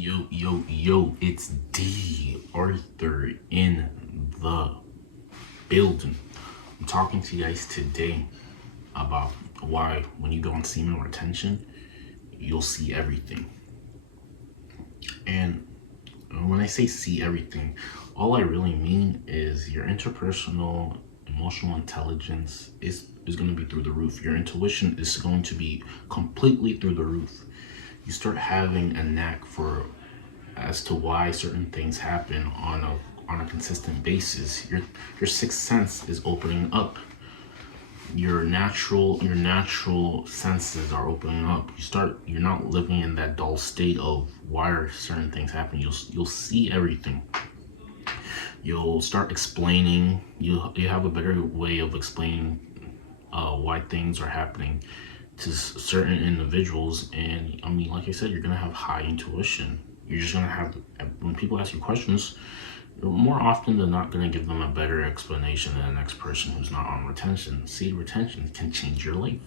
Yo, it's D.Arthur in the building. I'm talking to you guys today about why when you go on semen retention, you'll see everything. And when I say see everything, all I really mean is your interpersonal emotional intelligence is going to be through the roof. Your intuition is going to be completely through the roof. You start having a knack for as to why certain things happen on a consistent basis. Your sixth sense is opening up. Your natural senses are opening up. You're not living in that dull state of why are certain things happening. You'll see everything. You'll start explaining. You have a better way of explaining why things are happening to certain individuals. And I mean, like I said, you're gonna have high intuition. You're just gonna have, when people ask you questions, you're more often than not gonna give them a better explanation than the next person who's not on retention. See, retention can change your life.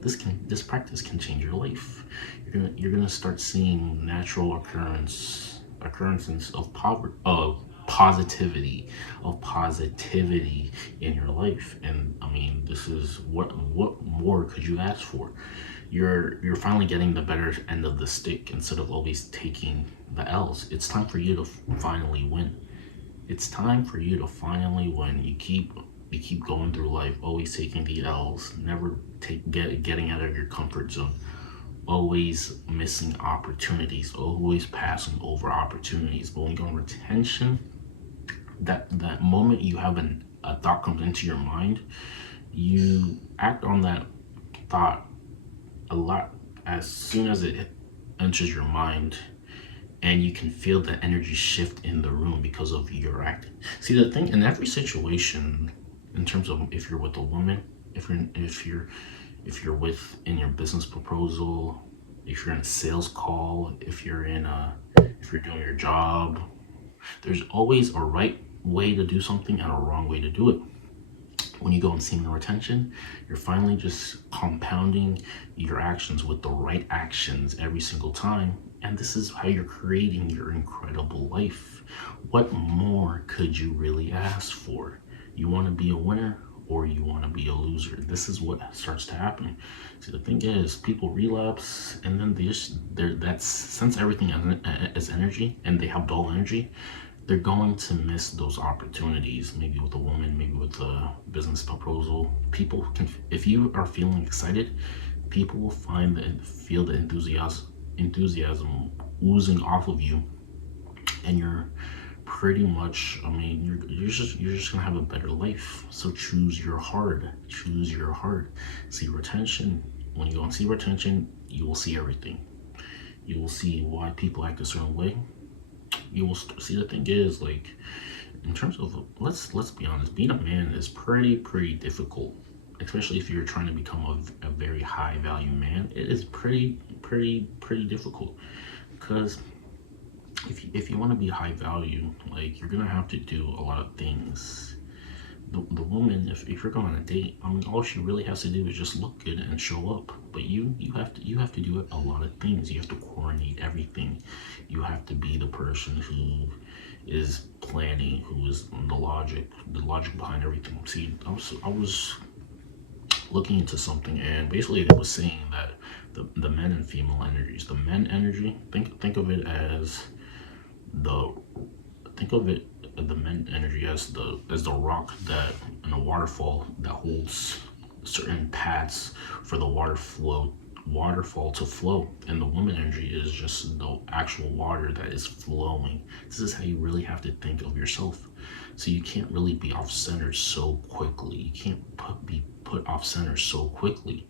This practice can change your life. You're gonna start seeing natural occurrences of poverty, of positivity in your life. And I mean, this is what more could you ask for? You're finally getting the better end of the stick instead of always taking the L's. It's time for you to finally win. It's time for you to finally win. You keep going through life always taking the L's, never getting out of your comfort zone, always missing opportunities, always passing over opportunities. But when you go on retention, that moment you have a thought comes into your mind, you act on that thought a lot as soon as it enters your mind, and you can feel the energy shift in the room because of your acting. See, the thing in every situation, in terms of if you're with a woman, if you're with in your business proposal, if you're in a sales call, if you're doing your job, there's always a right way to do something and a wrong way to do it. When you go on semen retention, you're finally just compounding your actions with the right actions every single time. And this is how you're creating your incredible life. What more could you really ask for? You want to be a winner or you want to be a loser? This is what starts to happen. See, the thing is, people relapse, and then since everything is energy and they have dull energy, they're going to miss those opportunities. Maybe with a woman, maybe with a business proposal. People can, if you are feeling excited, people will feel the enthusiasm oozing off of you, and you're pretty much, I mean, you're just gonna have a better life. So choose your heart. See, retention, when you go and see retention, you will see everything. You will see why people act a certain way. You will see, the thing is, like, in terms of, let's be honest, being a man is pretty difficult, especially if you're trying to become a very high value man. It is pretty difficult, because if you want to be high value, like, you're gonna have to do a lot of things. The woman, if you're going on a date, I mean, all she really has to do is just look good and show up. But you have to do a lot of things. You have to coordinate everything. You have to be the person who is planning, who is the logic behind everything. See, I was looking into something, and basically it was saying that the men and female energies. The men energy, think of it as the men energy as the rock that in a waterfall that holds certain paths for the waterfall to flow, and the woman energy is just the actual water that is flowing. This is how you really have to think of yourself. So you can't really be off center so quickly. You can't be put off center so quickly.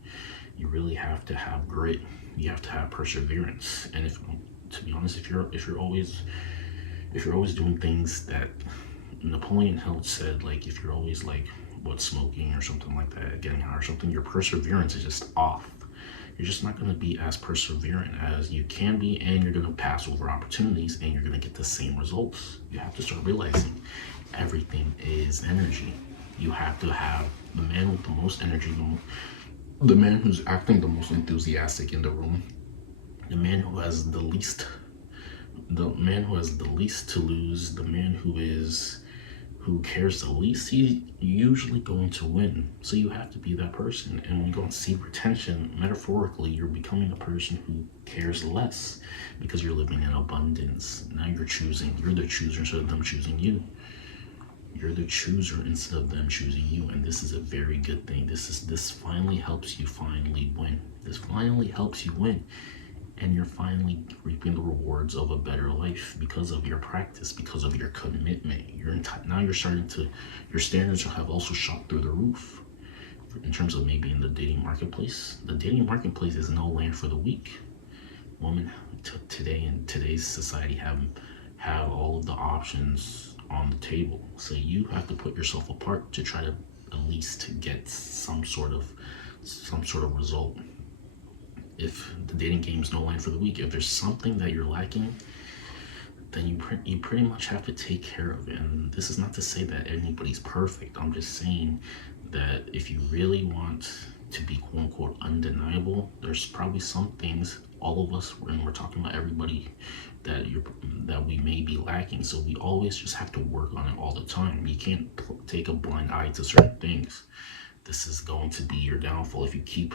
You really have to have grit. You have to have perseverance. And to be honest, if you're always doing things that Napoleon Hill said, like, if you're always like smoking or something like that, getting high or something, your perseverance is just off. You're just not going to be as perseverant as you can be, and you're going to pass over opportunities, and you're going to get the same results. You have to start realizing everything is energy. You have to have the man with the most energy, the man who's acting the most enthusiastic in the room, the man who has the least The man who has the least to lose, the man who cares the least, he's usually going to win. So you have to be that person. And when you go and see retention, metaphorically, you're becoming a person who cares less because you're living in abundance. Now you're the chooser instead of them choosing you. You're the chooser instead of them choosing you. And this is a very good thing. This finally helps you finally win. This finally helps you win. And you're finally reaping the rewards of a better life because of your practice, because of your commitment. Now you're starting to, your standards have also shot through the roof. In terms of maybe in the dating marketplace, the dating marketplace is no land for the weak. Women today in today's society have all of the options on the table. So you have to put yourself apart to try to at least get some sort of result. If the dating game is no land for the weak, if there's something that you're lacking, then you pretty much have to take care of it. And this is not to say that anybody's perfect. I'm just saying that if you really want to be quote unquote undeniable, there's probably some things, all of us, and we're talking about everybody, that we may be lacking. So we always just have to work on it all the time. You can't take a blind eye to certain things. This is going to be your downfall if you keep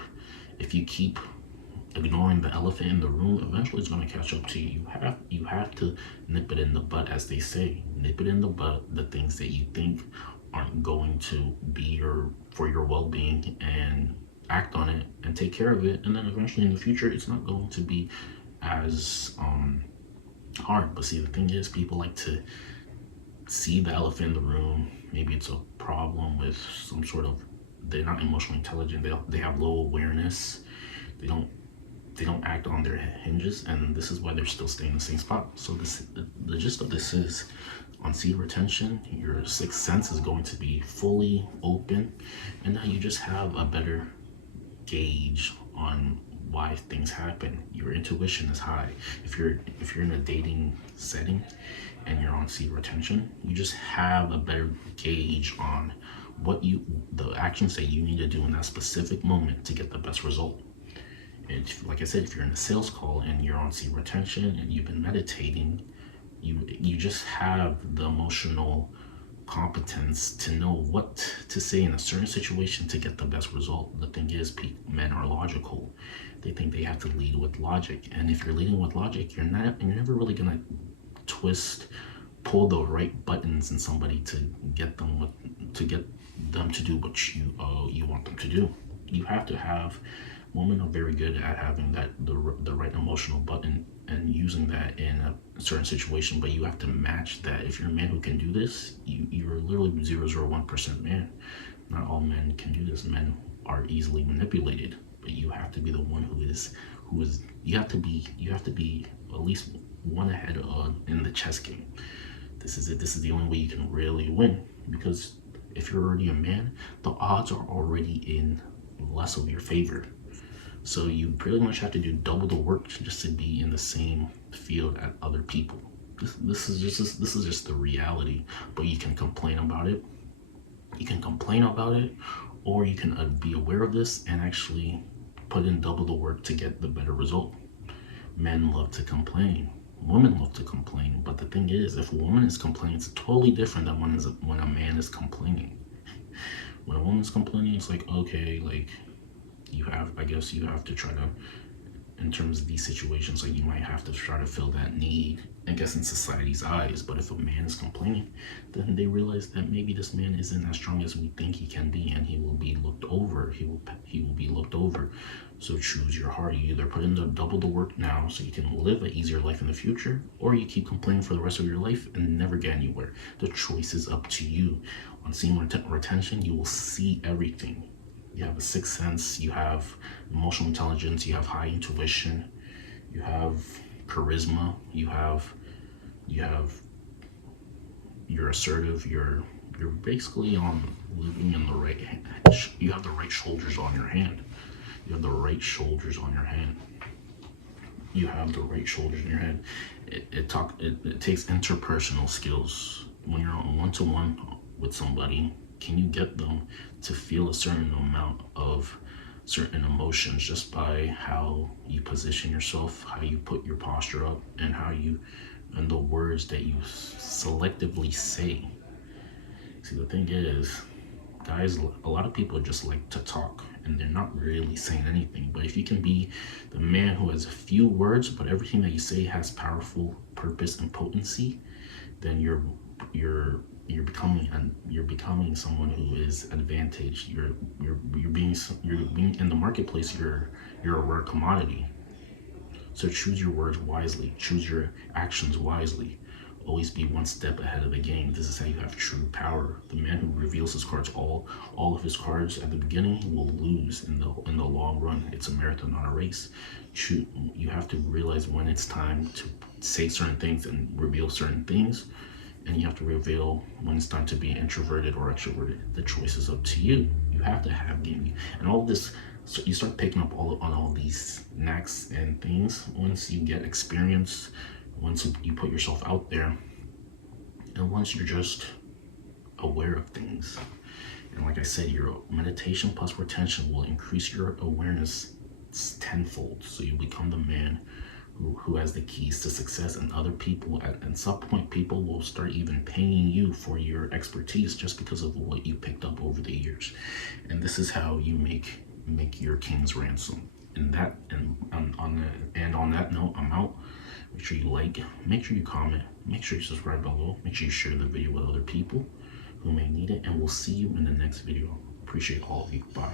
ignoring the elephant in the room. Eventually it's going to catch up to you. You have to nip it in the bud, as they say. Nip it in the bud, the things that you think aren't going to be for your well-being, and act on it and take care of it. And then eventually in the future, it's not going to be as hard. But see, the thing is, people like to see the elephant in the room. Maybe it's a problem with some sort of, they're not emotionally intelligent. They have low awareness. They don't act on their hinges, and this is why they're still staying in the same spot. So the gist of this is, on seed retention, your sixth sense is going to be fully open, and now you just have a better gauge on why things happen. Your intuition is high. If you're in a dating setting and you're on seed retention, you just have a better gauge on the actions that you need to do in that specific moment to get the best result. And like I said, if you're in a sales call and you're on seed retention and you've been meditating, you just have the emotional competence to know what to say in a certain situation to get the best result. The thing is, men are logical. They think they have to lead with logic, and if you're leading with logic, you're never really gonna pull the right buttons in somebody to get them to do what you want them to do. You have to have, women are very good at having the right emotional button and using that in a certain situation, but you have to match that. If you're a man who can do this, you're literally 0.01% man. Not all men can do this. Men are easily manipulated, but you have to be the one who is you have to be at least one ahead in the chess game. This is it. This is the only way you can really win, because if you're already a man, the odds are already in less of your favor. So you pretty much have to do double the work just to be in the same field as other people. This is just the reality. But you can complain about it. You can complain about it, or you can be aware of this and actually put in double the work to get the better result. Men love to complain. Women love to complain. But the thing is, if a woman is complaining, it's totally different than when a man is complaining. When a woman's complaining, it's like, okay, like, I guess you have to try to, in terms of these situations, like, you might have to try to fill that need, I guess, in society's eyes. But if a man is complaining, then they realize that maybe this man isn't as strong as we think he can be, and he will be looked over. He will be looked over. So choose your heart. You either put in double the work now so you can live an easier life in the future, or you keep complaining for the rest of your life and never get anywhere. The choice is up to you. On semen retention, you will see everything. You have a sixth sense, you have emotional intelligence, you have high intuition, you have charisma, you're assertive, you're basically living in the right, you have the right shoulders on your hand. You have the right shoulders on your hand. You have the right shoulders in your head. It takes interpersonal skills. When you're on one-to-one with somebody, can you get them to feel a certain amount of certain emotions just by how you position yourself, how you put your posture up, and and the words that you selectively say. See, the thing is, guys, a lot of people just like to talk and they're not really saying anything. But if you can be the man who has a few words, but everything that you say has powerful purpose and potency, then you're becoming someone who is advantaged. You're being in the marketplace. You're a rare commodity. So choose your words wisely. Choose your actions wisely. Always be one step ahead of the game. This is how you have true power. The man who reveals his cards, all of his cards at the beginning, will lose in the long run. It's a marathon, not a race. You have to realize when it's time to say certain things and reveal certain things, and you have to reveal when it's time to be introverted or extroverted. The choice is up to you. You have to have game, and all this. So you start picking up on all these knacks and things once you get experience, once you put yourself out there, and once you're just aware of things. And like I said, your meditation plus retention will increase your awareness tenfold. So you become the man who has the keys to success, and other people at some point, people will start even paying you for your expertise just because of what you picked up over the years. And this is how you make your king's ransom. And on that note, I'm out. Make sure you like, make sure you comment, make sure you subscribe below, make sure you share the video with other people who may need it, and we'll see you in the next video. Appreciate all of you. Bye.